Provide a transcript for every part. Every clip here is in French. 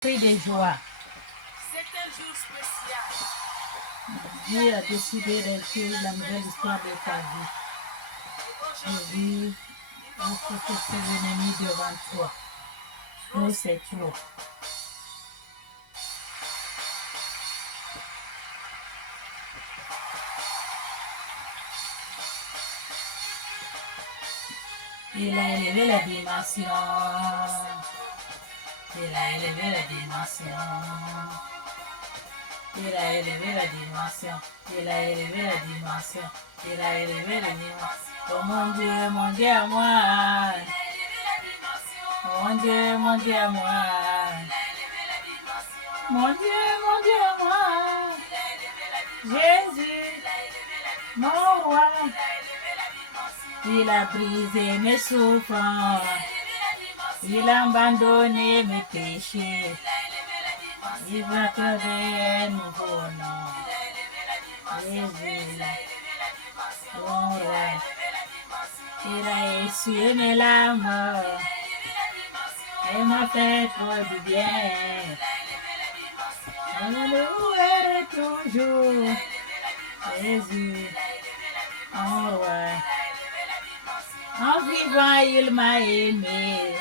Cri de joie. C'est un jour spécial. Dieu a décidé d'écrire la nouvelle histoire de ta vie. Jésus, il faut que tes ennemis devant toi. Trop, c'est trop. Il a élevé la dimension. Il a élevé la dimension. Il a élevé la dimension. Il a élevé la dimension. Il a élevé la dimension. Oh mon Dieu à moi. Oh mon Dieu à moi. Mon Dieu à moi. Jésus, mon roi. Il a brisé mes souffrances. Il a abandonné mes péchés. Il va trouver un nouveau nom. Jésus, mon roi. Il a essuyé mes larmes. Il m'a fait trop du bien. Je le louerai toujours. Jésus, mon roi. En vivant, il m'a aimé.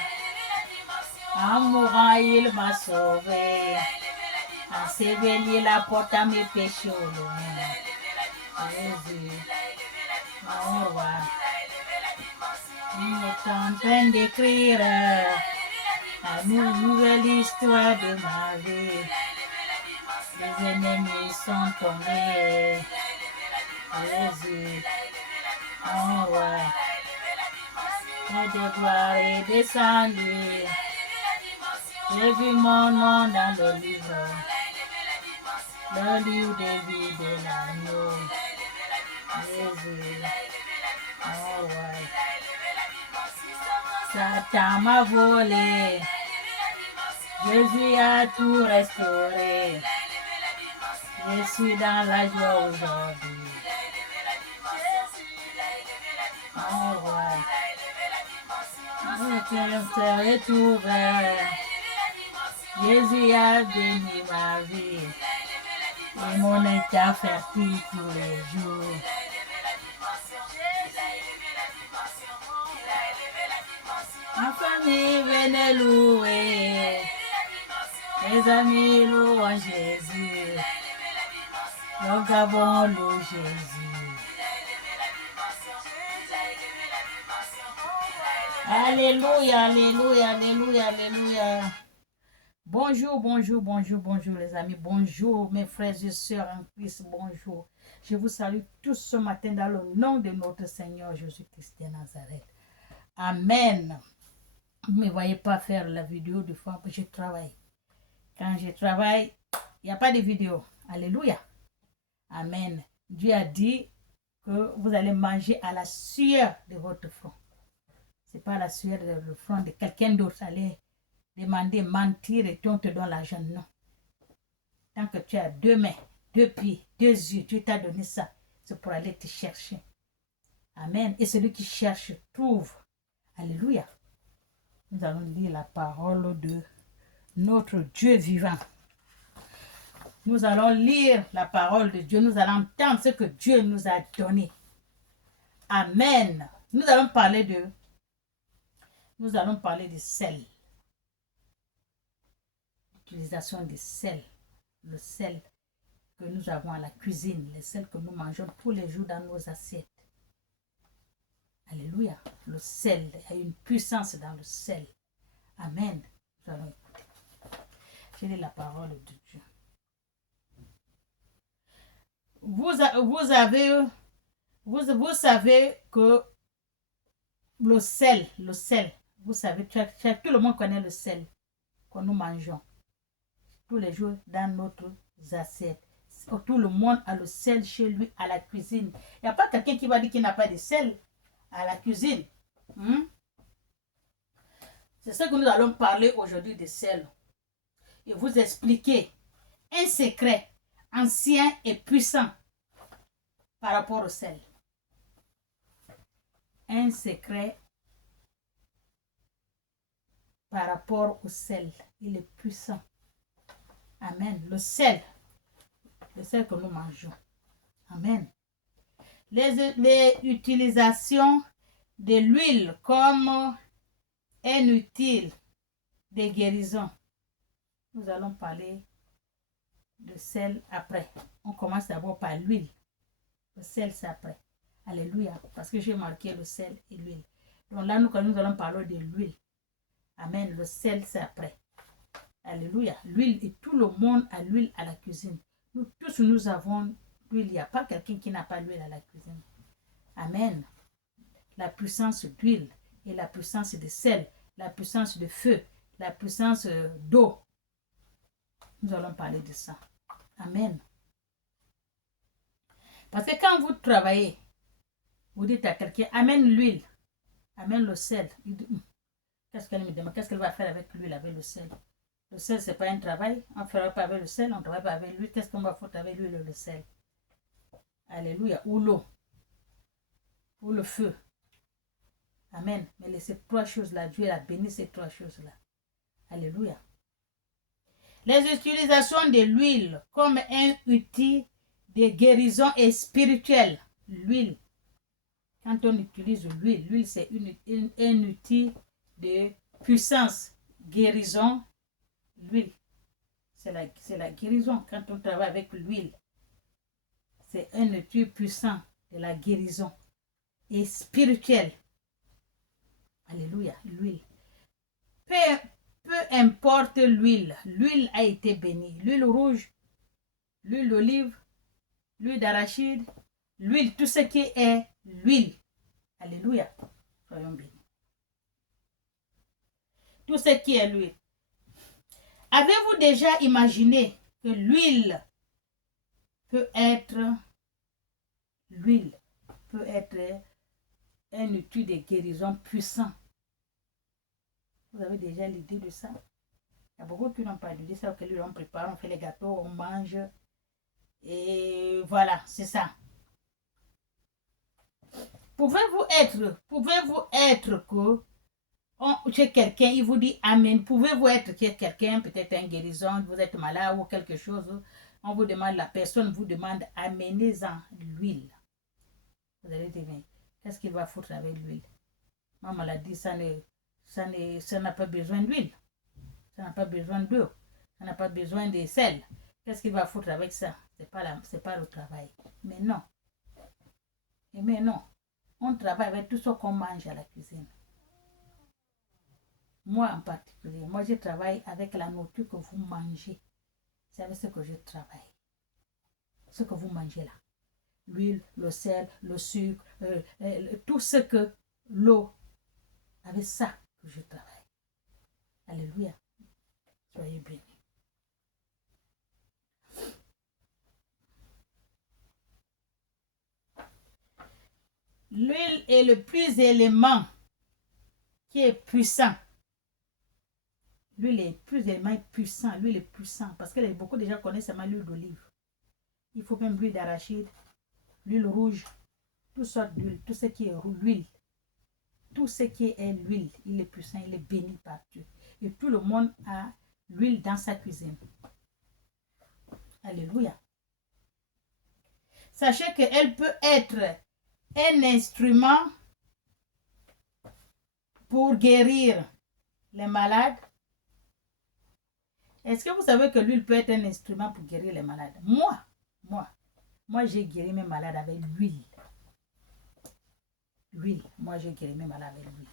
En mourant, il m'a sauvé. En s'éveillant, il apporte à mes péchés au loin. Jésus, mon roi. Il est en train d'écrire la nouvelle histoire de ma vie. Les ennemis sont tombés. Jésus, mon roi. Et de gloire est descendu. J'ai vu mon nom dans le livre de vie de l'agneau. Jésus, mon roi. Satan m'a volé. Jésus a tout restauré. Je suis dans la joie aujourd'hui. Mon roi. Mon cœur est ouvert. Jésus a béni ma vie. Et mon état fertile tous les jours. Ma famille venez louer. Mes amis louent Jésus. Nous Gabon loue Jésus. Alléluia, alléluia, alléluia, alléluia. Bonjour, bonjour, bonjour, bonjour les amis. Bonjour mes frères et sœurs en Christ. Bonjour. Je vous salue tous ce matin dans le nom de notre Seigneur Jésus-Christ de Nazareth. Amen. Vous ne me voyez pas faire la vidéo du fois que je travaille. Quand je travaille, il n'y a pas de vidéo. Alléluia. Amen. Dieu a dit que vous allez manger à la sueur de votre front. Ce n'est pas à la sueur de le front de quelqu'un d'autre. Allez demander, mentir et on te donne l'argent. Non. Tant que tu as deux mains, deux pieds, deux yeux, Dieu t'a donné ça. C'est pour aller te chercher. Amen. Et celui qui cherche trouve. Alléluia. Nous allons lire la parole de notre Dieu vivant. Nous allons lire la parole de Dieu. Nous allons entendre ce que Dieu nous a donné. Amen. Nous allons parler de sel. L'utilisation du sel. Le sel que nous avons à la cuisine. Le sel que nous mangeons tous les jours dans nos assiettes. Alléluia. Le sel. Il y a une puissance dans le sel. Amen. Nous allons écouter. Je lis la parole de Dieu. Vous savez que le sel, vous savez, tout le monde connaît le sel que nous mangeons tous les jours dans notre assiette. Tout le monde a le sel chez lui à la cuisine. Il n'y a pas quelqu'un qui va dire qu'il n'a pas de sel à la cuisine. C'est ça que nous allons parler aujourd'hui de sel. Et vous expliquer un secret ancien et puissant par rapport au sel. Un secret par rapport au sel. Il est puissant. Amen. Le sel que nous mangeons. Amen. Les utilisations de l'huile comme inutile de guérison. Nous allons parler de sel après. On commence d'abord par l'huile. Le sel, c'est après. Alléluia. Parce que j'ai marqué le sel et l'huile. Donc là, nous allons parler de l'huile. Amen. Le sel, c'est après. Alléluia. L'huile, et tout le monde a l'huile à la cuisine. Nous tous, nous avons l'huile. Il n'y a pas quelqu'un qui n'a pas l'huile à la cuisine. Amen. La puissance d'huile et la puissance de sel, la puissance de feu, la puissance d'eau. Nous allons parler de ça. Amen. Parce que quand vous travaillez, vous dites à quelqu'un, amène l'huile, amène le sel. Il dit, qu'est-ce qu'elle me demande? Qu'est-ce qu'elle va faire avec l'huile, avec le sel? Le sel, ce n'est pas un travail. On ne fera pas avec le sel, on ne travaille pas avec l'huile. Qu'est-ce qu'on va foutre avec l'huile et le sel? Alléluia. Ou l'eau. Ou le feu. Amen. Mais ces trois choses-là, Dieu a béni ces trois choses-là. Alléluia. Les utilisations de l'huile comme un outil de guérison et spirituelle. L'huile. Quand on utilise l'huile, l'huile c'est un outil de puissance, guérison. L'huile, c'est la guérison. Quand on travaille avec l'huile, c'est un outil puissant de la guérison et spirituelle. Alléluia, l'huile. Peu importe l'huile, l'huile a été bénie. L'huile rouge, l'huile d'olive, l'huile d'arachide, l'huile, tout ce qui est l'huile. Alléluia. Soyons bénis. Tout ce qui est l'huile. Avez-vous déjà imaginé que l'huile peut être un outil de guérison puissant? Vous avez déjà l'idée de ça? Il y a beaucoup qui n'ont pas l'idée. Ça que l'huile, on prépare, on fait les gâteaux, on mange. Et voilà, c'est ça. Pouvez-vous être que chez quelqu'un, il vous dit Amen. Pouvez-vous être chez quelqu'un, peut-être une guérison, vous êtes malade ou quelque chose, on vous demande, la personne vous demande, amenez-en l'huile. Vous allez dire, qu'est-ce qu'il va foutre avec l'huile? Ma maladie, ça n'a pas besoin d'huile. Ça n'a pas besoin d'eau. Ça n'a pas besoin de sel. Qu'est-ce qu'il va foutre avec ça? C'est pas le travail. Mais non. Mais non. On travaille avec tout ce qu'on mange à la cuisine. Moi en particulier, moi je travaille avec la nourriture que vous mangez. C'est avec ce que je travaille. Ce que vous mangez là. L'huile, le sel, le sucre, tout ce que l'eau. Avec ça que je travaille. Alléluia. Soyez bénis. L'huile est le plus élément qui est puissant. L'huile est plus élément puissant. L'huile est puissant parce que beaucoup de gens connaissent seulement l'huile d'olive. Il faut même l'huile d'arachide, l'huile rouge, toutes sortes d'huile, tout ce qui est l'huile. Tout ce qui est l'huile, il est puissant, il est béni par Dieu. Et tout le monde a l'huile dans sa cuisine. Alléluia. Sachez qu'elle peut être un instrument pour guérir les malades. Est-ce que vous savez que l'huile peut être un instrument pour guérir les malades? Moi, j'ai guéri mes malades avec l'huile. L'huile, moi j'ai guéri mes malades avec l'huile.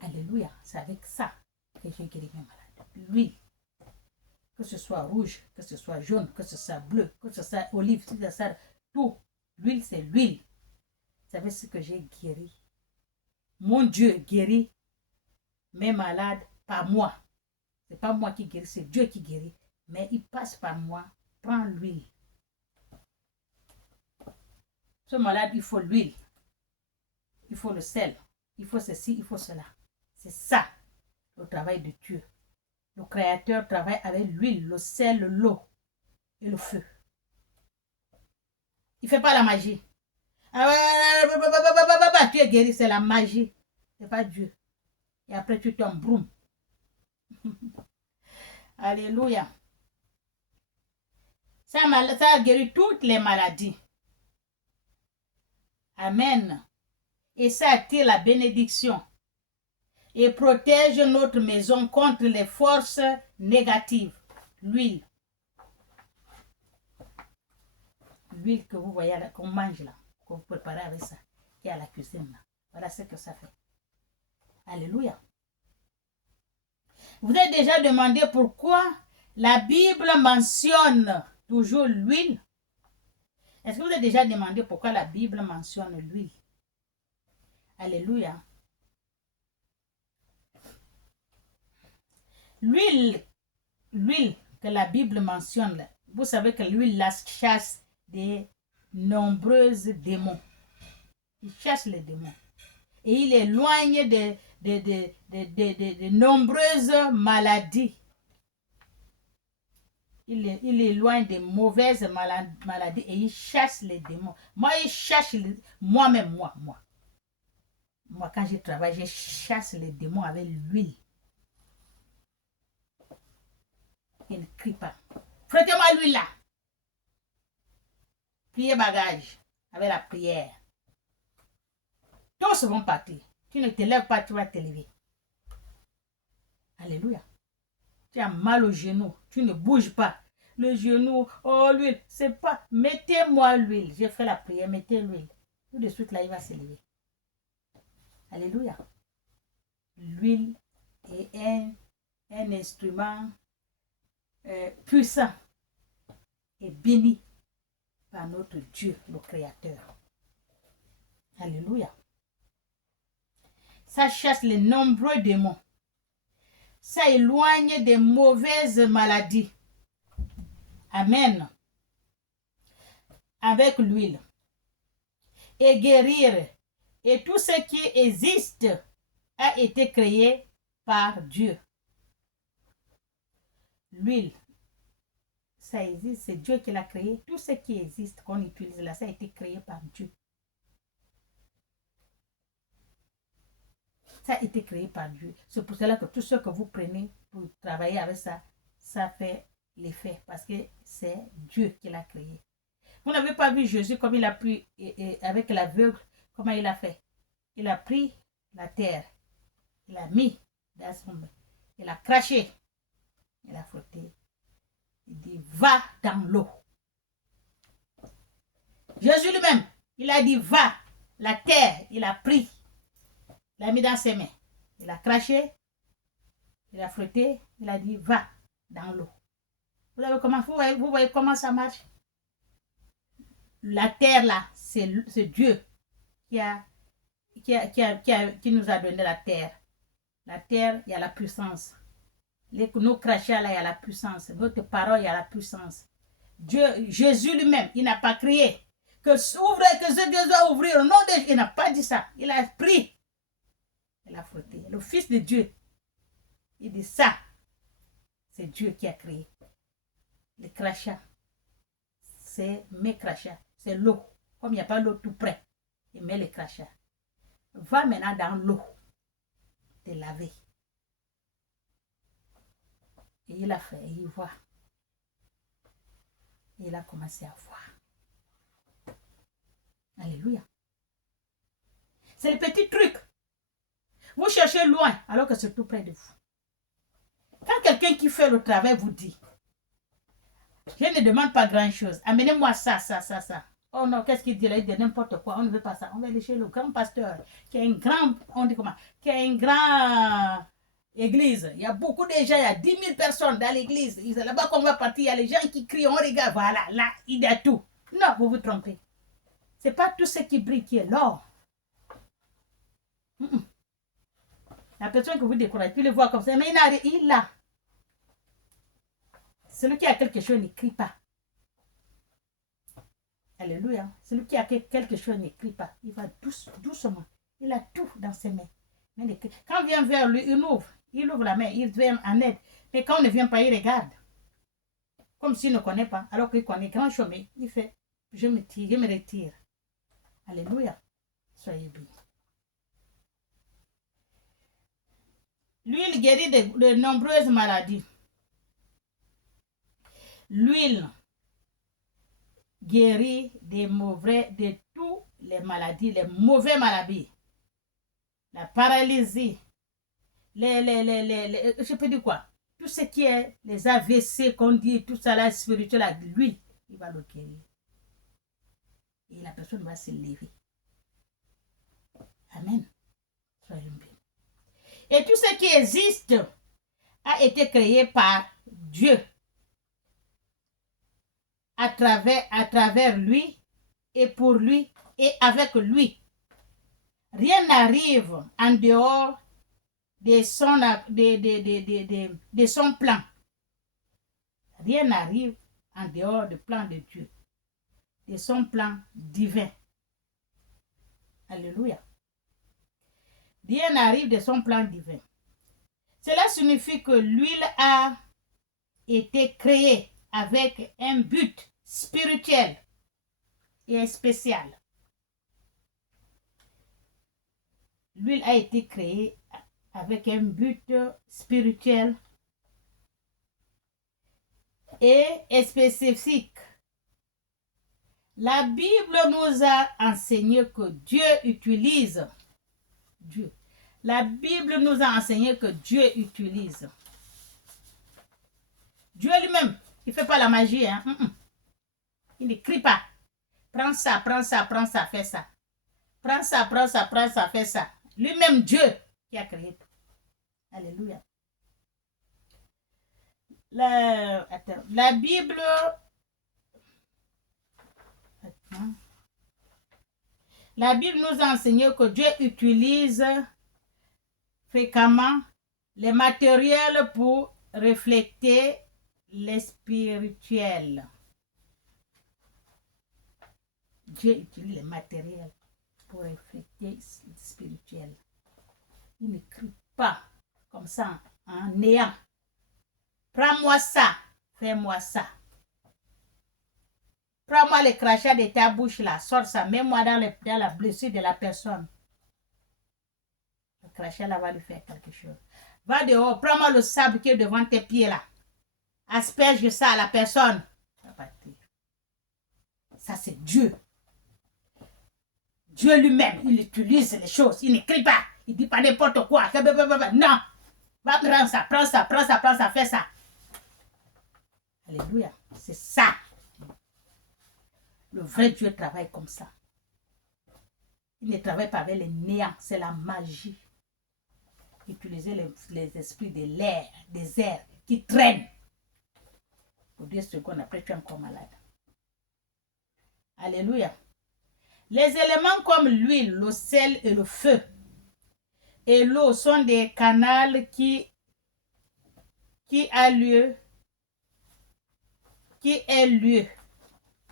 Alléluia, c'est avec ça que j'ai guéri mes malades. L'huile, que ce soit rouge, que ce soit jaune, que ce soit bleu, que ce soit olive, que ce soit tout. L'huile, c'est l'huile. C'est avec ce que j'ai guéri. Mon Dieu guérit mes malades par moi. C'est pas moi qui guéris, c'est Dieu qui guérit. Mais il passe par moi. Prends l'huile. Ce malade, il faut l'huile. Il faut le sel. Il faut ceci, il faut cela. C'est ça, le travail de Dieu. Le Créateur travaille avec l'huile, le sel, l'eau et le feu. Il ne fait pas la magie. Tu es guéri, c'est la magie. Ce n'est pas Dieu. Et après, tu tombes, broum. Alléluia. Ça guérit toutes les maladies. Amen. Et ça attire la bénédiction et protège notre maison contre les forces négatives. L'huile. L'huile que vous voyez là, qu'on mange là, que vous préparez avec ça, qui est à la cuisine là. Voilà ce que ça fait. Alléluia. Vous avez déjà demandé pourquoi la Bible mentionne toujours l'huile? Est-ce que vous avez déjà demandé pourquoi la Bible mentionne l'huile? Alléluia. L'huile que la Bible mentionne, vous savez que l'huile la chasse des nombreux démons. Il chasse les démons. Et il éloigne de nombreuses maladies. Il éloigne des mauvaises maladies et il chasse les démons. Moi, il chasse moi-même, moi. Moi, quand je travaille, je chasse les démons avec l'huile. Il ne crie pas. Frottez-moi l'huile là. Pliez bagage avec la prière. Tous vont partir. Tu ne te lèves pas, tu vas te lever. Alléluia. Tu as mal au genou, tu ne bouges pas. Le genou, oh l'huile, c'est pas. Mettez-moi l'huile. J'ai fait la prière, mettez l'huile. Tout de suite là, il va se lever. Alléluia. L'huile est un instrument puissant et béni par notre Dieu, le Créateur. Alléluia. Ça chasse les nombreux démons. Ça éloigne des mauvaises maladies. Amen. Avec l'huile. Et guérir. Et tout ce qui existe a été créé par Dieu. L'huile, ça existe, c'est Dieu qui l'a créé. Tout ce qui existe, qu'on utilise là, ça a été créé par Dieu. Ça a été créé par Dieu. C'est pour cela que tout ce que vous prenez pour travailler avec ça, ça fait l'effet. Parce que c'est Dieu qui l'a créé. Vous n'avez pas vu Jésus comme il a pris avec l'aveugle, comment il a fait. Il a pris la terre, il a mis dans son bain, il a craché, il a frotté. Il dit, va dans l'eau. Jésus lui-même, il a dit, va. La terre, il a pris, il a mis dans ses mains. Il a craché, il a frotté, il a dit, va dans l'eau. Vous voyez comment ça marche? La terre là, c'est Dieu qui nous a donné la terre. La terre, il y a la puissance. Nos crachats là, il y a la puissance. Notre parole, il y a la puissance. Dieu, Jésus lui-même, il n'a pas crié que ce Dieu doit ouvrir. Non, il n'a pas dit ça. Il a pris. Il a frotté. Le Fils de Dieu, il dit ça. C'est Dieu qui a créé. Les crachats, c'est mes crachats. C'est l'eau. Comme il n'y a pas l'eau tout près, il met les crachats. Va maintenant dans l'eau. Te laver. Et il a fait, il voit. Et il a commencé à voir. Alléluia. C'est le petit truc. Vous cherchez loin alors que c'est tout près de vous. Quand quelqu'un qui fait le travail vous dit, je ne demande pas grand-chose, amenez-moi ça. Oh non, qu'est-ce qu'il dit là? Il dit n'importe quoi, on ne veut pas ça. On va aller chez le grand pasteur qui a une grande, on dit comment? Qui a une grande église. Il y a beaucoup de gens, il y a 10 000 personnes dans l'église. C'est là-bas qu'on va partir, il y a les gens qui crient, on regarde, voilà, là, il y a tout. Non, vous vous trompez. Ce n'est pas tout ce qui brille qui est l'or. La personne que vous découragez, puis le voir comme ça, mais il l'a. Celui qui a quelque chose n'écrit pas. Alléluia. Celui qui a quelque chose n'écrit pas. Il va doucement. Il a tout dans ses mains. Quand on vient vers lui, il ouvre la main, il vient en aide. Mais quand on ne vient pas, il regarde. Comme s'il ne connaît pas, alors qu'il connaît grand chemin. Il fait, je me retire. Alléluia. Soyez bénis. L'huile guérit de, nombreuses maladies. L'huile, c'est l'huile que vous voyez là, comme il n'y a pas l'eau tout près, il met les crachats. Le petit truc. Vous cherchez loin alors que c'est tout près de vous. Quand quelqu'un qui fait le travail vous dit, je ne demande pas grand-chose, amenez-moi ça. On va aller chez le grand pasteur qui a une grande, on dit comment? Qui a une grande église. Il y a beaucoup de gens, il y a 10 000 personnes dans l'église. C'est là-bas qu'on va partir, il y a les gens qui crient, on regarde, voilà, là, il y a tout. Non, vous vous trompez. Ce n'est pas tout ce qui brille qui est l'or. guérir de toutes les maladies, les mauvaises maladies. La paralysie, je peux dire quoi? Tout ce qui est les AVC qu'on dit, tout ça là spirituel, lui, il va le guérir. Et la personne va se lever. Amen. Soyez bien. Et tout ce qui existe a été créé par Dieu à travers lui et pour lui et avec lui. Rien n'arrive en dehors de son plan. Rien n'arrive en dehors du plan de Dieu, de son plan divin. Alléluia. Rien n'arrive de son plan divin. Cela signifie que l'huile a été créée avec un but spirituel et spécial. L'huile a été créée avec un but spirituel et spécifique. La Bible nous a enseigné que Dieu utilise. La Bible nous a enseigné que Dieu utilise. Dieu lui-même, il ne fait pas la magie. Hein? Il n'écrit pas. Prends ça, prends ça, prends ça, fais ça. Prends ça, prends ça, prends ça, fais ça. Lui-même Dieu qui a créé tout. Alléluia. La Bible... La Bible nous a enseigné que Dieu utilise fréquemment les matériels pour refléter les spirituels. Dieu utilise les matériels pour refléter les spirituels. Il n'écrit pas comme ça en néant. Prends-moi ça, fais-moi ça. Prends-moi le crachat de ta bouche là, sors ça, mets-moi dans la blessure de la personne. Le crachat là va lui faire quelque chose. Va dehors, prends-moi le sable qui est devant tes pieds là. Asperge ça à la personne. Ça va partir. Ça c'est Dieu. Dieu lui-même, il utilise les choses. Il n'écrit pas. Il dit pas n'importe quoi. Non. Va prendre ça, prends ça, prends ça, prends ça, fais ça. Alléluia. C'est ça. Le vrai Dieu travaille comme ça. Il ne travaille pas avec les néants. C'est la magie. Utiliser les esprits de l'air, des airs qui traînent. Pour 10 secondes après, tu es encore malade. Alléluia. Les éléments comme l'huile, le sel et le feu et l'eau sont des canaux qui est lieu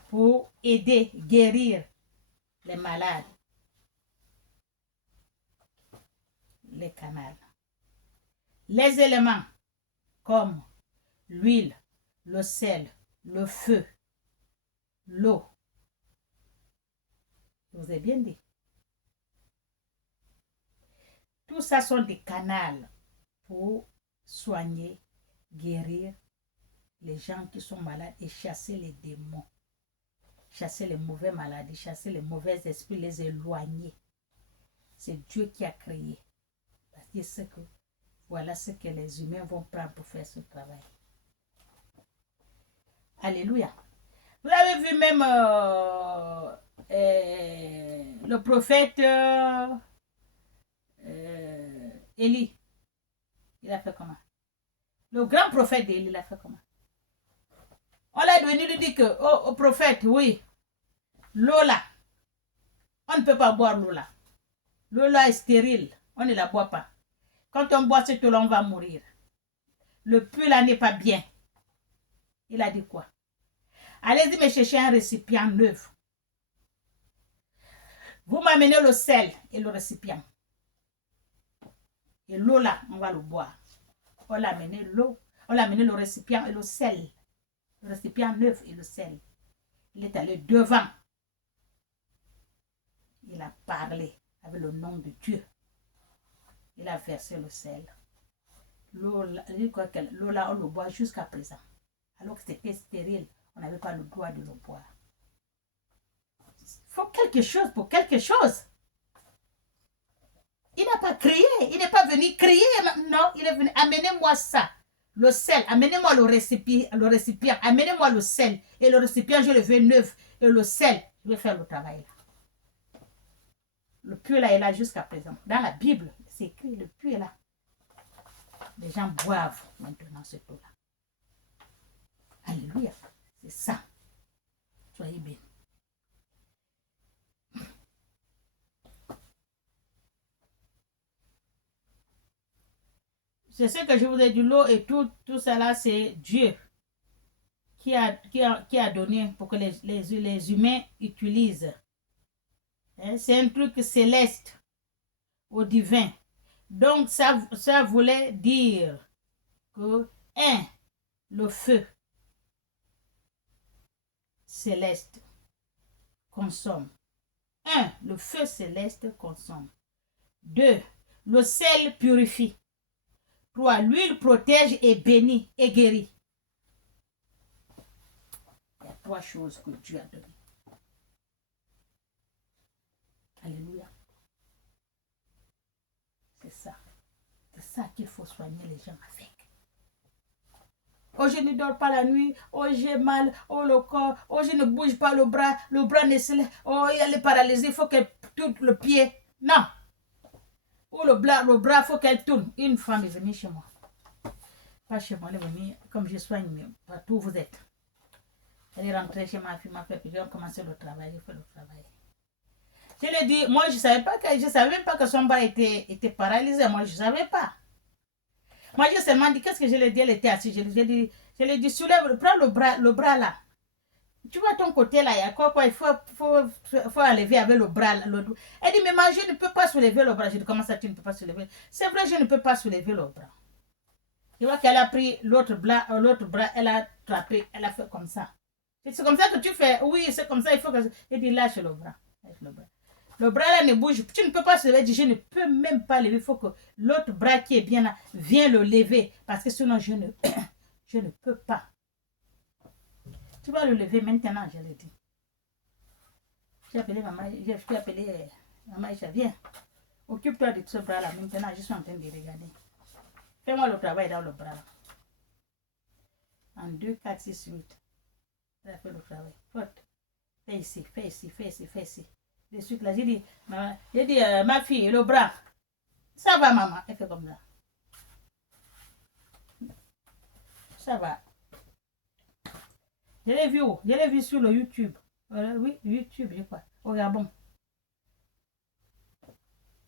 pour aider, guérir les malades. Les canaux. Les éléments comme l'huile, le sel, le feu, l'eau. Je vous ai bien dit. Tout ça sont des canaux pour soigner, guérir les gens qui sont malades et chasser les démons. Chasser les mauvaises maladies, chasser les mauvais esprits, les éloigner. C'est Dieu qui a créé. Parce qu'il sait que voilà ce que les humains vont prendre pour faire ce travail. Alléluia. Vous avez vu même le prophète Élie. Il a fait comment? Le grand prophète d'Élie, il a fait comment? On l'a venu lui dire que, au prophète, oui, l'eau là, on ne peut pas boire l'eau là. L'eau là est stérile, on ne la boit pas. Quand on boit cette eau-là, on va mourir. Le puits là n'est pas bien. Il a dit quoi? Allez-y me chercher un récipient neuf. Vous m'amenez le sel et le récipient. Et l'eau là, on va le boire. On l'a amené l'eau, on l'a amené le récipient et le sel. Le récipient neuf et le sel. Il est allé devant. Il a parlé avec le nom de Dieu. Il a versé le sel. L'eau là, on le boit jusqu'à présent. Alors que c'était stérile, on n'avait pas le droit de le boire. faut quelque chose pour quelque chose. Il n'a pas crié, il n'est pas venu crier. Non, il est venu, amenez-moi ça. Le sel, amenez-moi le récipient, amenez-moi le sel. Et le récipient, je le veux neuf. Et le sel, je vais faire le travail là. Le puits là est là jusqu'à présent. Dans la Bible, c'est écrit, le puits est là. Les gens boivent maintenant ce eau-là. Alléluia. C'est ça. Soyez bénis. C'est ce que je vous ai dit, l'eau et tout cela, c'est Dieu qui a donné pour que les humains utilisent. Hein, c'est un truc céleste au divin. Donc, ça voulait dire que, le feu céleste consomme. Le feu céleste consomme. 2, le sel purifie. 3, l'huile protège et bénit et guérit. Il y a 3 choses que Dieu a données. Alléluia. C'est ça. C'est ça qu'il faut soigner les gens avec. Oh, je ne dors pas la nuit. Oh, j'ai mal. Oh, le corps. Oh, je ne bouge pas le bras. Le bras ne se lève. Oh, elle est paralysée. Il faut qu'elle tourne le pied. Non. Ou le bras, il faut qu'elle tourne. Une femme est venue chez moi. Pas chez moi, elle est venue. Comme je soigne, mais partout où vous êtes. Elle est rentrée chez ma fille, m'a fait. Puis j'ai commencé le travail. J'ai fait le travail. Je lui ai dit, moi, je ne savais même pas que son bras était paralysé. Moi, je ne savais pas. Moi, j'ai seulement dit, qu'est-ce que je lui ai dit? Elle était assise. Je lui ai dit, soulève, prends le bras là. Tu vois ton côté là, il y a quoi, il faut enlever avec le bras. Elle dit, mais moi, je ne peux pas soulever le bras. Je dis, comment ça, tu ne peux pas soulever? C'est vrai, je ne peux pas soulever le bras. Tu vois qu'elle a pris l'autre bras, elle a attrapé, elle a fait comme ça. C'est comme ça que tu fais. Oui, c'est comme ça, il faut que... Elle dit, lâche le bras. Lâche le bras. Le bras là ne bouge. Tu ne peux pas se lever. Je ne peux même pas lever. Il faut que l'autre bras qui est bien là vienne le lever. Parce que sinon, je ne peux pas. Tu vas le lever maintenant, je l'ai dit. J'ai appelé maman. J'ai appelé maman. Viens. Occupe-toi de ce bras là. Maintenant, je suis en train de regarder. Fais-moi le travail dans le bras là. En 2, 4, 6, 8. J'ai fait le travail. Forte. Fais ici, fais ici, fais ici, fais ici. De suite là, j'ai dit, ma fille, le bras. Ça va, maman. Elle fait comme ça. Ça va. Je l'ai vu où? Je l'ai vu sur le YouTube. Oui, YouTube, je crois. Au Gabon.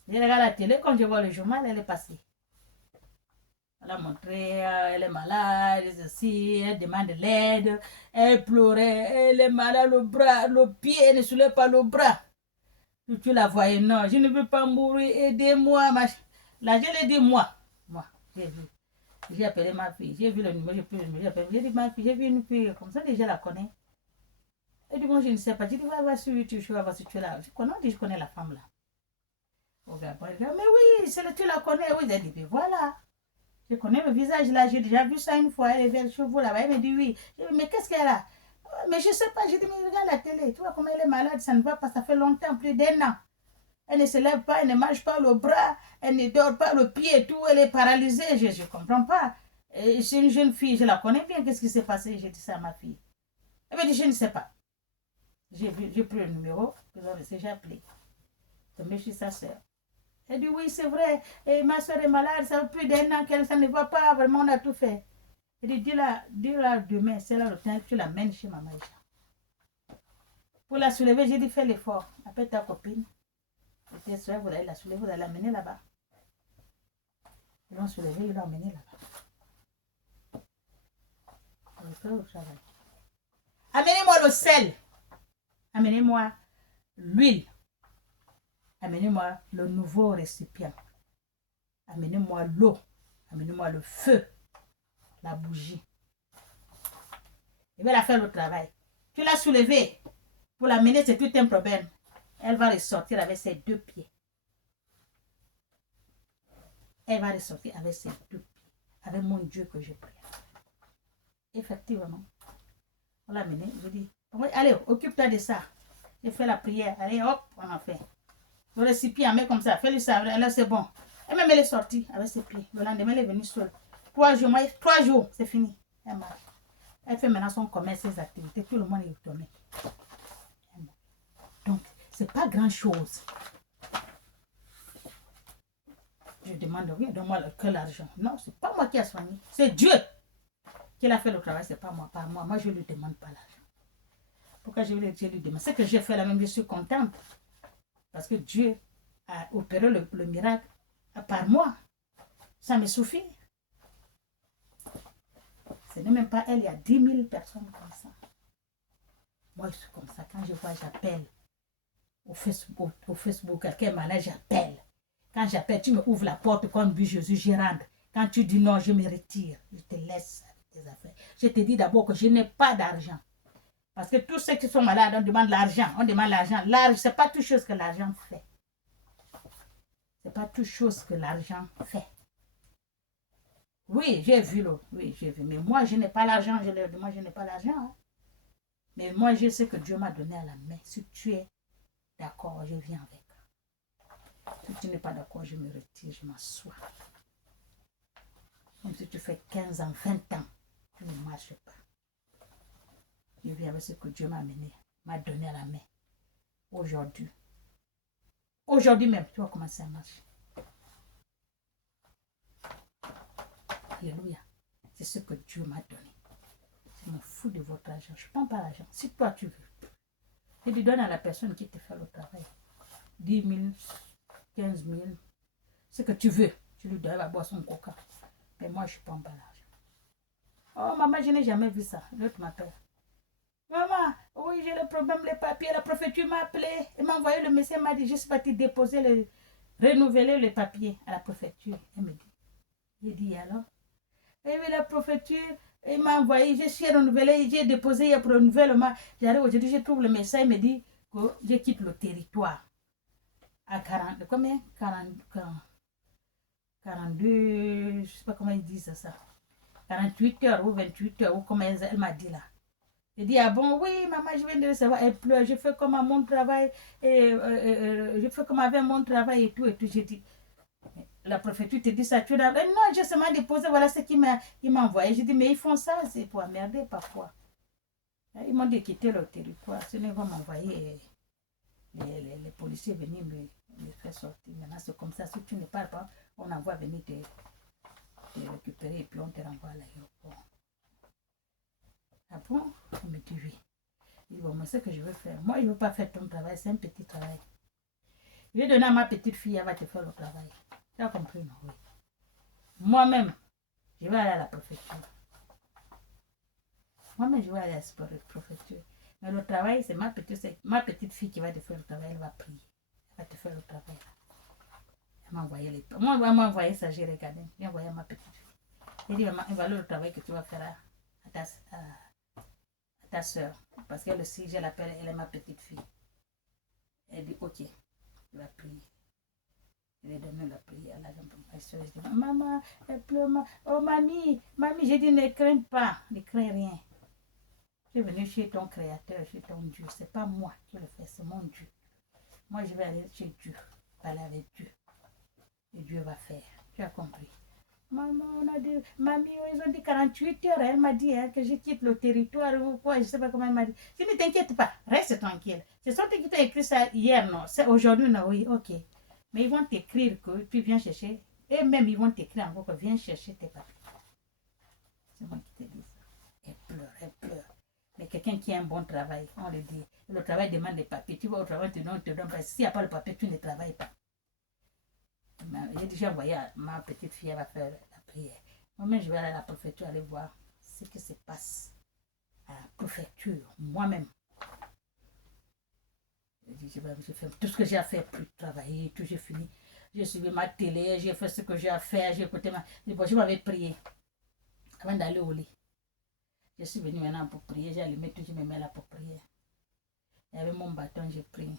Je regarde la télé, quand je vois le journal, elle est passée. Elle a montré, elle est malade, ceci, elle demande de l'aide, elle pleurait, elle est malade, le bras, le pied, elle ne soulève pas le bras. Tu la voyais, non, je ne veux pas mourir, aidez-moi. Là, je l'ai dit, moi, j'ai vu. J'ai appelé ma fille, j'ai vu le numéro, j'ai dit, ma fille, j'ai vu une fille, comme ça, déjà la connais. Elle dit, moi, je ne sais pas. J'ai dit, va sur YouTube, je vais voir si tu es là. Je connais la femme là. Au Gabon, elle dit, mais oui, tu la connais. Oui, elle dit, mais voilà. Je connais le visage là, j'ai déjà vu ça une fois, elle est vers le chevaux là-bas. Elle me dit oui. Je dis, mais qu'est-ce qu'elle a? Mais je ne sais pas. J'ai dit, mais regarde la télé. Tu vois comment elle est malade, ça ne va pas, ça fait longtemps, plus d'1 an. Elle ne se lève pas, elle ne marche pas le bras, elle ne dort pas le pied et tout, elle est paralysée. Je ne comprends pas. C'est une jeune fille, je la connais bien. Qu'est-ce qui s'est passé? J'ai dit ça à ma fille. Elle me dit, je ne sais pas. J'ai pris le numéro, j'ai appelé. Je me suis sa soeur. Elle dit oui, c'est vrai. Et ma soeur est malade, ça fait plus d'1 an qu'elle, ça ne va pas. Vraiment, on a tout fait. Elle dit, dis-la demain, c'est là le temps que tu l'amènes chez Maman Aïcha. Pour la soulever, j'ai dit, fais l'effort. Appelle ta copine. Et tes soeurs, vous allez la soulever, vous allez l'amener là-bas. Ils l'ont soulevé, ils l'ont emmené là-bas. Amenez-moi le sel. Amenez-moi l'huile. Amenez-moi le nouveau récipient. Amenez-moi l'eau. Amenez-moi le feu. La bougie. Il va la faire le travail. Tu l'as soulevée. Pour l'amener, c'est tout un problème. Elle va ressortir avec ses 2 pieds. Elle va ressortir avec ses 2 pieds. Avec mon Dieu que je prie. Effectivement. On l'a amené. Je dis, allez, occupe-toi de ça. J'ai fait la prière. Allez, hop, on a fait. Le récipient, met comme ça. Fais-lui ça. Là, c'est bon. Et même elle est sortie avec ses pieds. Le lendemain, elle est venue seule. 3 jours, c'est fini. Elle fait maintenant son commerce, ses activités. Tout le monde est retourné. Donc, c'est pas grand-chose. Je demande rien, donne-moi que l'argent. Non, c'est pas moi qui a soigné. C'est Dieu qui a fait le travail, c'est pas moi, pas moi. Moi, je ne lui demande pas l'argent. Pourquoi je lui demande? C'est que j'ai fait la même, je suis contente. Parce que Dieu a opéré le miracle par moi. Ça me suffit. Ce n'est même pas elle, il y a 10 000 personnes comme ça. Moi, je suis comme ça. Quand je vois, j'appelle au Facebook, quelqu'un est malade, j'appelle. Quand j'appelle, tu me ouvres la porte comme dit Jésus, je rentre. Quand tu dis non, je me retire. Je te laisse avec tes affaires. Je te dis d'abord que je n'ai pas d'argent. Parce que tous ceux qui sont malades, on demande l'argent. On demande l'argent. L'argent, ce n'est pas toute chose que l'argent fait. Ce n'est pas toute chose que l'argent fait. Oui, j'ai vu. Oui, j'ai vu. Mais moi, je n'ai pas l'argent. Je leur demande, je n'ai pas l'argent. Hein. Mais moi, je sais que Dieu m'a donné à la main. Si tu es d'accord, je viens avec. Si tu n'es pas d'accord, je me retire, je m'assois. Comme si tu fais 15 ans, 20 ans, tu ne marches pas. Je viens avec ce que Dieu m'a amené, m'a donné à la main. Aujourd'hui. Aujourd'hui même, tu vois comment ça marche. Alléluia. C'est ce que Dieu m'a donné. Je me fous de votre argent. Je ne prends pas l'argent. Si toi tu veux. Je te donne à la personne qui te fait le travail. 10 000, 15 000. Ce que tu veux. Tu lui donnes à boire son coca. Mais moi, je ne prends pas l'argent. Oh, maman, je n'ai jamais vu ça. L'autre m'appelle. Maman, oui, j'ai le problème, les papiers. La préfecture m'a appelé. Elle m'a envoyé le message. Elle m'a dit, je suis partie déposer, renouveler les papiers à la préfecture. Elle me dit. J'ai dit, alors? Et oui, la préfecture, elle m'a envoyé. Je suis renouvelée. J'ai déposé pour le renouvellement. J'arrive aujourd'hui, je trouve le message. Elle me dit que je quitte le territoire. À 40, combien? 42, je ne sais pas comment ils disent ça. 48 heures ou 28 heures, ou comment elle m'a dit là. Je dis, ah bon, oui, maman, je viens de recevoir. Elle pleure, je fais comme à mon travail, je fais comme avec mon travail et tout, et tout. J'ai dit, la préfecture te dit ça, tu as... Non, j'ai seulement déposé, voilà ce qu'il m'a envoyé. J'ai dit, mais ils font ça, c'est pour emmerder parfois. Ils m'ont dit quitter le territoire, sinon ils vont m'envoyer, les policiers venir me faire sortir. Maintenant, c'est comme ça, si tu ne parles pas, on envoie venir te récupérer et puis on te renvoie à l'aéroport. Ah bon? On me dit oui. Je dis, bon, moi, ce que je veux faire, moi, je ne veux pas faire ton travail, c'est un petit travail. Je vais donner à ma petite fille, elle va te faire le travail. Tu as compris, non? Oui. Moi-même, je vais aller à la préfecture. Moi-même, je vais aller à la préfecture. Mais le travail, c'est ma petite fille qui va te faire le travail, elle va prier. Elle va te faire le travail. Elle m'a envoyé les... Moi, elle m'a envoyé ça, j'ai regardé. J'ai envoyé à ma petite fille. J'ai dit, maman, voilà le travail que tu vas faire à ta soeur. Parce qu'elle aussi, je l'appelle, elle est ma petite fille. Elle dit, ok, je vais prier. Je lui ai donné la prière. Là, ma soeur, je dis, maman, elle pleure. Oh, mamie, j'ai dit, ne crains pas, ne crains rien. Je suis venue chez ton créateur, chez ton Dieu. Ce n'est pas moi qui le fais, c'est mon Dieu. Moi, je vais aller chez Dieu, parler avec Dieu. Et Dieu va faire. Tu as compris? Maman, on a dit, mamie, ils ont dit 48 heures. Elle m'a dit que je quitte le territoire ou quoi. Je ne sais pas comment elle m'a dit. Je ne t'inquiète pas, reste tranquille. C'est sorti qui t'a écrit ça hier, non? C'est aujourd'hui, non? Oui, ok. Mais ils vont t'écrire que tu viens chercher. Et même, ils vont t'écrire encore que viens chercher tes papiers. C'est moi qui te dis ça. Elle pleure, elle pleure. Mais quelqu'un qui a un bon travail, on le dit. Le travail demande des papiers. Tu vas au travail, tu ne te donnes pas. S'il n'y a pas le papier, tu ne travailles pas. J'ai déjà envoyé à ma petite fille, elle va faire la prière. Moi-même, je vais aller à la préfecture, aller voir ce qui se passe à la préfecture, moi-même. Je fais tout ce que j'ai à faire, plus travailler, tout, j'ai fini. J'ai suivi ma télé, j'ai fait ce que j'ai à faire, j'ai écouté ma... Bon, je m'avais prié avant d'aller au lit. Je suis venue maintenant pour prier, j'ai allumé tout, je me mets là pour prier. Et avec mon bâton, j'ai prié.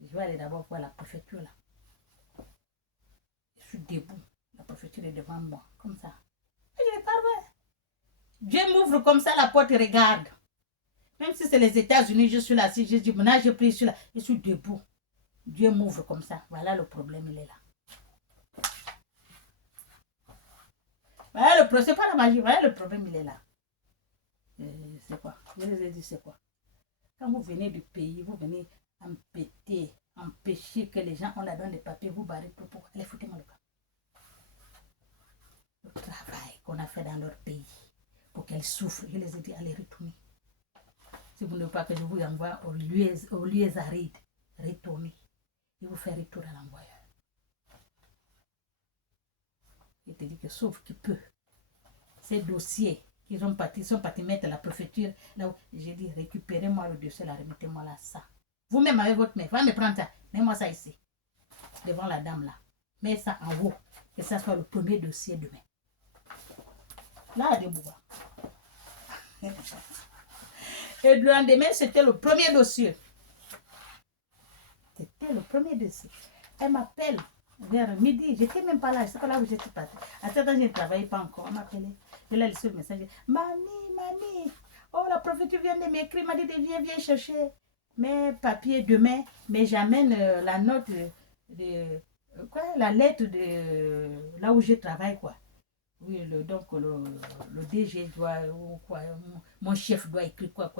Je vais aller d'abord voir la préfecture là. Je suis debout. La préfecture est devant moi, comme ça. Et je parle. Dieu m'ouvre comme ça la porte et regarde. Même si c'est les États-Unis, je suis là. Si je dis, maintenant j'ai pris, je suis là. Je suis debout. Dieu m'ouvre comme ça. Voilà le problème, il est là. Voilà le problème. C'est pas la magie. Voilà le problème, il est là. C'est quoi? Je les ai dit, c'est quoi? Quand vous venez du pays, vous venez empêter, empêcher que les gens ont là-dedans des papiers, vous barrez pour allez, foutez-moi le camp. Le travail qu'on a fait dans leur pays pour qu'elles souffrent, je les ai dit, allez retourner. Si vous ne voulez pas que je vous envoie aux lieux arides, retournez. Et vous faire retour à l'envoyeur. Il te dit que sauf qu'il peut. Ces dossiers qu'ils sont partis mettre à la préfecture, là où j'ai dit, récupérez-moi le dossier, là, remettez-moi là ça. Vous-même avec votre main, va me prendre ça, mets-moi ça ici, devant la dame là. Mets ça en haut, que ça soit le premier dossier demain. Là, à Debois. Et le lendemain, c'était le premier dossier. C'était le premier dossier. Elle m'appelle vers midi. J'étais même pas là. Je ne sais pas là où j'étais partie. À ce temps, je ne travaillais pas encore. Elle m'appelait. Je l'ai laissé le message. Mamie. Oh, la préfecture vient de m'écrire. Elle m'a dit, viens chercher mes papiers demain. Mais j'amène la note la lettre de là où je travaille, quoi. Oui, donc le DG doit, ou quoi, mon chef doit écrire quoi,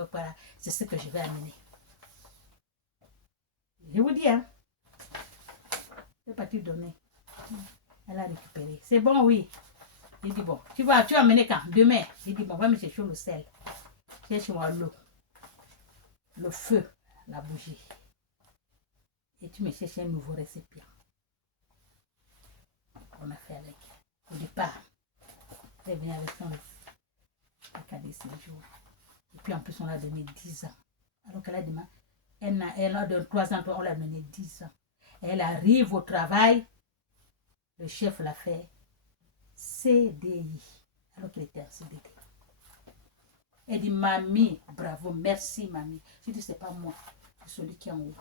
c'est ce que je vais amener. Je vous dis, hein. C'est parti donner. Elle a récupéré. C'est bon, oui. J'ai dit, bon, tu vas amener quand? Demain. J'ai dit, bon, va me chercher le sel. Cherche-moi l'eau. Le feu, la bougie. Et tu me cherches un nouveau récipient. On a fait avec. Au départ, elle vient avec son cadet 5 jours. Et puis en plus, on l'a donné 10 ans. Alors qu'elle a demandé, elle a donné 3 ans, on l'a donné 10 ans. Et elle arrive au travail, le chef l'a fait CDI, alors qu'il était en CDD. Elle dit, mamie, bravo, merci mamie. Je dis, c'est pas moi, c'est celui qui est en haut.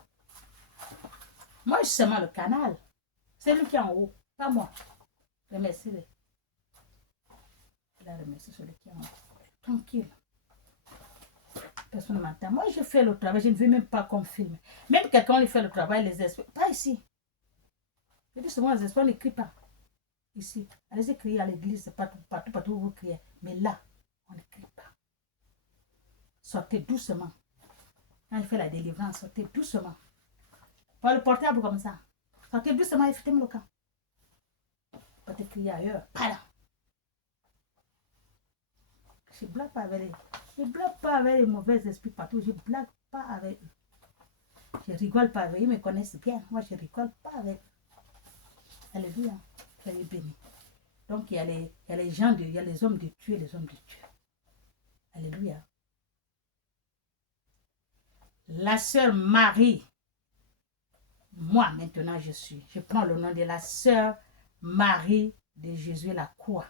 Moi, je suis seulement le canal. C'est lui qui est en haut, pas moi. Remercie-le. Elle a remercié celui qui est en haut. Tranquille. Personne ne m'entend. Moi, je fais le travail. Je ne veux même pas qu'on filme. Même quelqu'un lui fait le travail, les esprits. Pas ici. Je dis souvent, les esprits, on n'écrit pas. Ici. Allez crier à l'église, partout où vous criez. Mais là, on n'écrit pas. Sortez doucement. Quand il fait la délivrance, sortez doucement. Pas le portable comme ça. Sortez doucement et foutez-moi le camp. Pas te crier ailleurs. Pas là. Je ne blague pas avec les... Je ne blague pas avec les mauvais esprits partout. Je ne blague pas avec eux. Je ne rigole pas avec eux. Ils me connaissent bien. Moi, je ne rigole pas avec eux. Alléluia. Soyez bénis. Donc, il y a les gens, il y a les hommes de Dieu et les hommes de Dieu. Alléluia. La sœur Marie. Moi, maintenant, je prends le nom de la sœur Marie de Jésus la croix.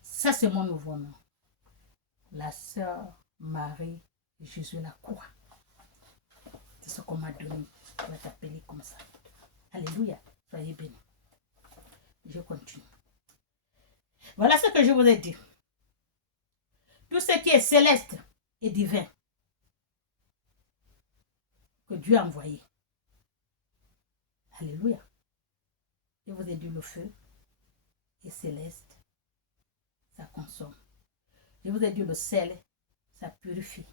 Ça, c'est mon nouveau nom. La sœur Marie de Jésus la croix. C'est ce qu'on m'a donné. On va t'appeler comme ça. Alléluia. Soyez bénis. Je continue. Voilà ce que je vous ai dit. Tout ce qui est céleste et divin que Dieu a envoyé. Alléluia. Je vous ai dit le feu est céleste. Ça consomme. Je vous ai dit le sel, ça purifie.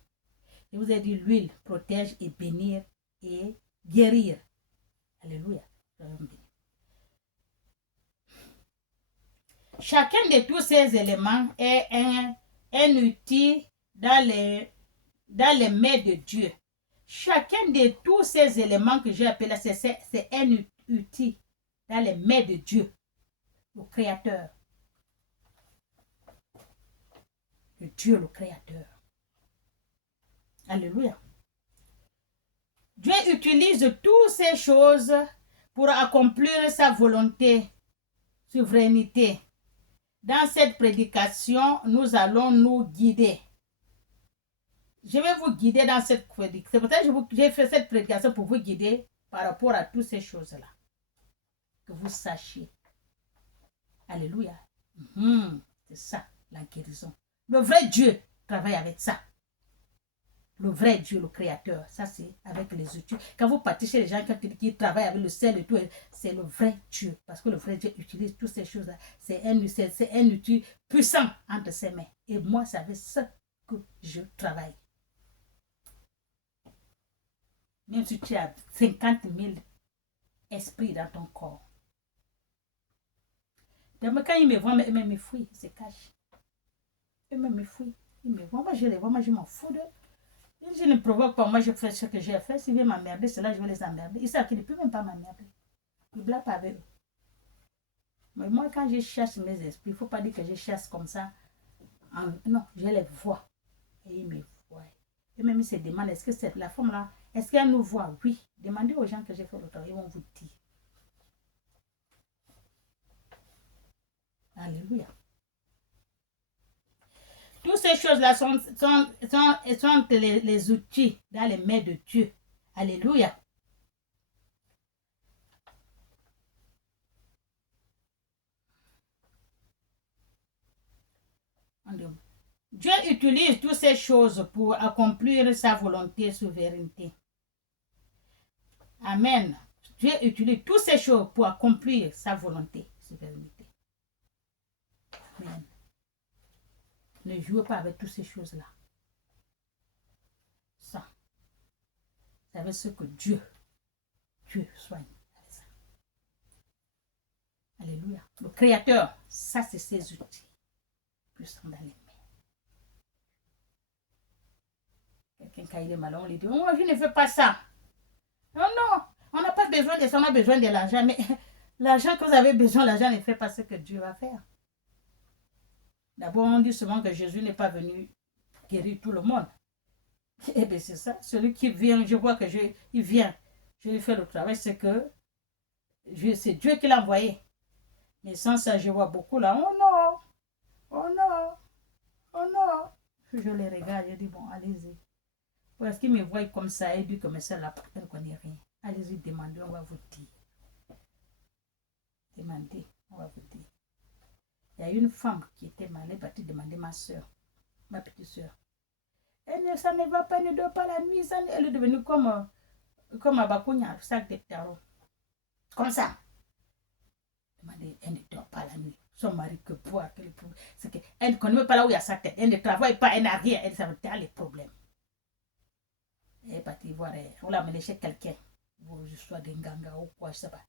Je vous ai dit l'huile protège et bénir et guérir. Alléluia. Chacun de tous ces éléments est un outil dans les mains de Dieu. Chacun de tous ces éléments que j'ai appelés, c'est un outil dans les mains de Dieu, le Créateur. Le Dieu, le Créateur. Alléluia. Dieu utilise toutes ces choses pour accomplir sa volonté, souveraineté. Dans cette prédication, nous allons nous guider. Je vais vous guider dans cette prédication. C'est pour ça que j'ai fait cette prédication pour vous guider par rapport à toutes ces choses-là. Que vous sachiez. Alléluia. C'est ça, la guérison. Le vrai Dieu travaille avec ça. Le vrai Dieu, le créateur. Ça, c'est avec les outils. Quand vous partez chez les gens qui travaillent avec le sel et tout, c'est le vrai Dieu. Parce que le vrai Dieu utilise toutes ces choses-là. C'est un outil puissant entre ses mains. Et moi, c'est avec ça que je travaille. Même si tu as 50 000 esprits dans ton corps. Donc, quand ils me voient, ils me fuient, ils se cachent. Ils me fuient. Ils me voient, moi je les vois, moi je m'en fous d'eux. Je ne provoque pas, moi je fais ce que j'ai fait. S'ils viennent m'emmerder, c'est là que je vais les emmerder. Ils savent qu'ils ne peuvent même pas m'emmerder. Ils ne blaguent pas avec eux. Mais moi, quand je chasse mes esprits, il ne faut pas dire que je chasse comme ça. Non, je les vois. Et ils me voient. Et même ils se demandent, est-ce que c'est la femme-là, est-ce qu'elle nous voit? Oui. Demandez aux gens que j'ai fait le travail, ils vont vous dire. Alléluia. Toutes ces choses-là sont les outils dans les mains de Dieu. Alléluia. Dieu utilise toutes ces choses pour accomplir sa volonté et souveraineté. Amen. Dieu utilise toutes ces choses pour accomplir sa volonté et souveraineté. Amen. Ne jouez pas avec toutes ces choses-là. Ça. C'est avec ce que Dieu soigne. Avec ça. Alléluia. Le Créateur, ça c'est ses outils. Puissants dans les mains. Quelqu'un quand il est malade, on lui dit, oh, je ne fais pas ça. Non, non, on n'a pas besoin de ça, on a besoin de l'argent. Mais l'argent que vous avez besoin, l'argent ne fait pas ce que Dieu va faire. D'abord, on dit souvent que Jésus n'est pas venu guérir tout le monde. Eh bien, c'est ça. Celui qui vient, je vois que il vient. Je lui fais le travail, c'est que c'est Dieu qui l'a envoyé. Mais sans ça, je vois beaucoup là. Oh non, oh non, oh non. Je les regarde, je dis, bon, allez-y. Parce qu'il me voit comme ça, et dit comme ça, là, elle ne connaît rien. Allez-y, demandez, on va vous dire. Demandez, on va vous dire. Il y a une femme qui était malade, elle est partie demander ma soeur, ma petite soeur. Ça ne va pas, elle ne dort pas la nuit, elle est devenue comme Abakunya, le sac de tarot. Comme ça. Elle ne dort pas la nuit. Son mari que boire, elle ne connaît même pas là où il y a sa tête. Elle ne travaille pas, elle n'a rien, elle savait les problèmes. Elle est partie voir, on l'a amené chez quelqu'un, je sois d'un ganga ou quoi, je ne sais pas.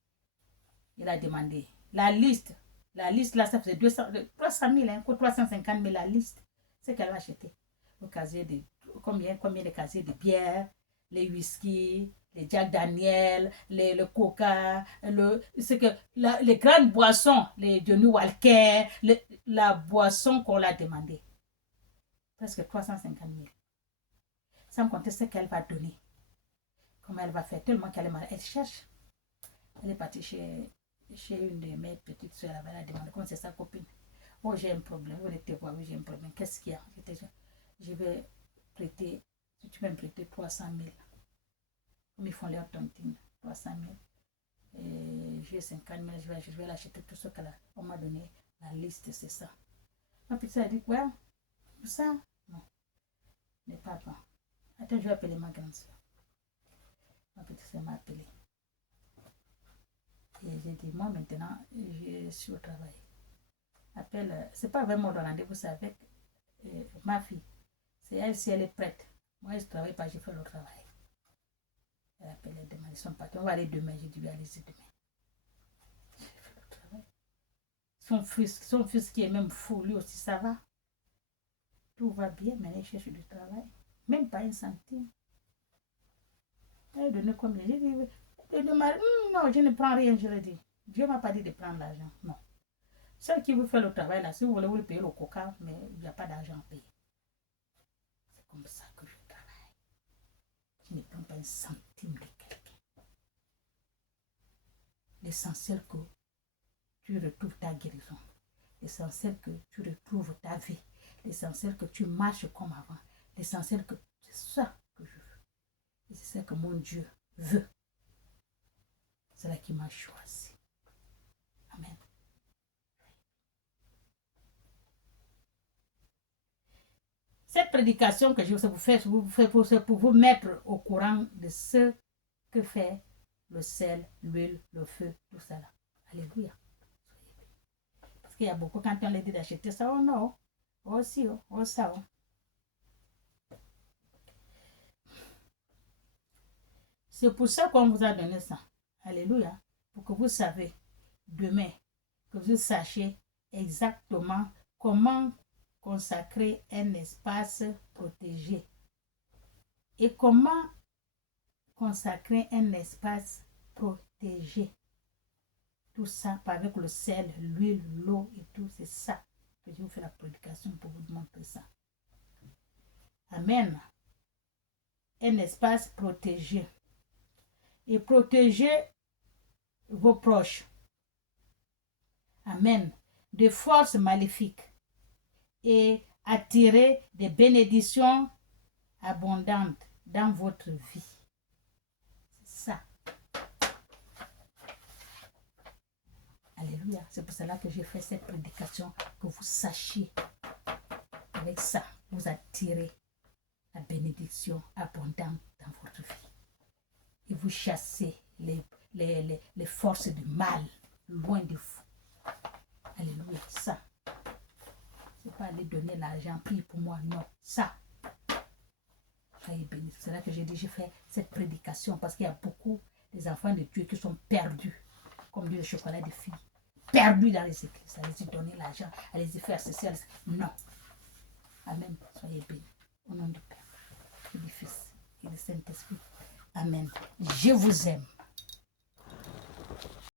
Il a demandé la liste là, ça faisait 300 000, hein, 350 000 la liste. C'est qu'elle va acheter. Le casier de, combien de casiers de bière, les whisky, les Jack Daniel, le coca, c'est que les grandes boissons, les Johnny Walker, la boisson qu'on l'a demandé. Presque 350 000. Sans compter ce qu'elle va donner. Comment elle va faire, tellement qu'elle est malade. Elle cherche. Elle est partie chez une de mes petites soeurs, elle a demandé comment c'est sa copine. Oh, j'ai un problème. Elle était voir, oui, j'ai un problème. Qu'est-ce qu'il y a? Je vais prêter, si tu peux me prêter 300 000. Comme ils font leur tontine, 300 000. Et j'ai 50 000, je vais l'acheter tout ce qu'elle a. On m'a donné la liste, c'est ça. Ma petite soeur a dit, ouais, ça? Non. Mais papa. Attends, je vais appeler ma grande soeur. Ma petite soeur m'a appelé. Et j'ai dit, moi maintenant, je suis au travail. Appelle, c'est pas vraiment le rendez-vous, c'est avec ma fille. C'est elle, si elle est prête. Moi, je ne travaille pas, je fais le travail. Elle appelle, elle demande son patron, on va aller demain. J'ai dit, allez-y demain. J'ai fait le travail. Son fils qui est même fou, lui aussi, ça va. Tout va bien, mais elle cherche du travail. Même pas un centime. Elle donne combien? J'ai dit, non, je ne prends rien, je l'ai dit. Dieu ne m'a pas dit de prendre l'argent. Non. Celle qui vous fait le travail là, si vous voulez, vous payer le coca, mais il n'y a pas d'argent à payer. C'est comme ça que je travaille. Je ne prends pas un centime de quelqu'un. L'essentiel que tu retrouves ta guérison. L'essentiel que tu retrouves ta vie. L'essentiel que tu marches comme avant. L'essentiel que c'est ça que je veux. Et c'est ça que mon Dieu veut. C'est là qu'il m'a choisi. Amen. Cette Cette prédication que je vais vous faire, c'est pour vous mettre au courant de ce que fait le sel, l'huile, le feu, tout ça là. Alléluia. Parce qu'il y a beaucoup, quand on leur dit d'acheter ça, oh non, oh si, oh ça. Oh. C'est pour ça qu'on vous a donné ça. Alléluia. Pour que vous savez demain, que vous sachiez exactement comment consacrer un espace protégé. Et comment consacrer un espace protégé. Tout ça avec le sel, l'huile, l'eau et tout, c'est ça que je vous fais la prédication pour vous montrer ça. Amen. Un espace protégé. Et protéger vos proches. Amen. De forces maléfiques. Et attirer des bénédictions abondantes dans votre vie. C'est ça. Alléluia. C'est pour cela que j'ai fait cette prédication, que vous sachiez. Avec ça, vous attirez la bénédiction abondante dans votre vie. Et vous chassez les forces du mal loin de vous. Alléluia. Ça. C'est pas aller donner l'argent, prie pour moi. Non. Ça. Soyez bénis. C'est là que j'ai dit, j'ai fait cette prédication parce qu'il y a beaucoup des enfants de Dieu qui sont perdus. Comme dit le chocolat des filles. Perdus dans les églises. Allez-y donner l'argent. Allez-y faire ceci. Non. Amen. Soyez bénis. Au nom du Père et du Fils et du Saint-Esprit. Amen. Je vous aime.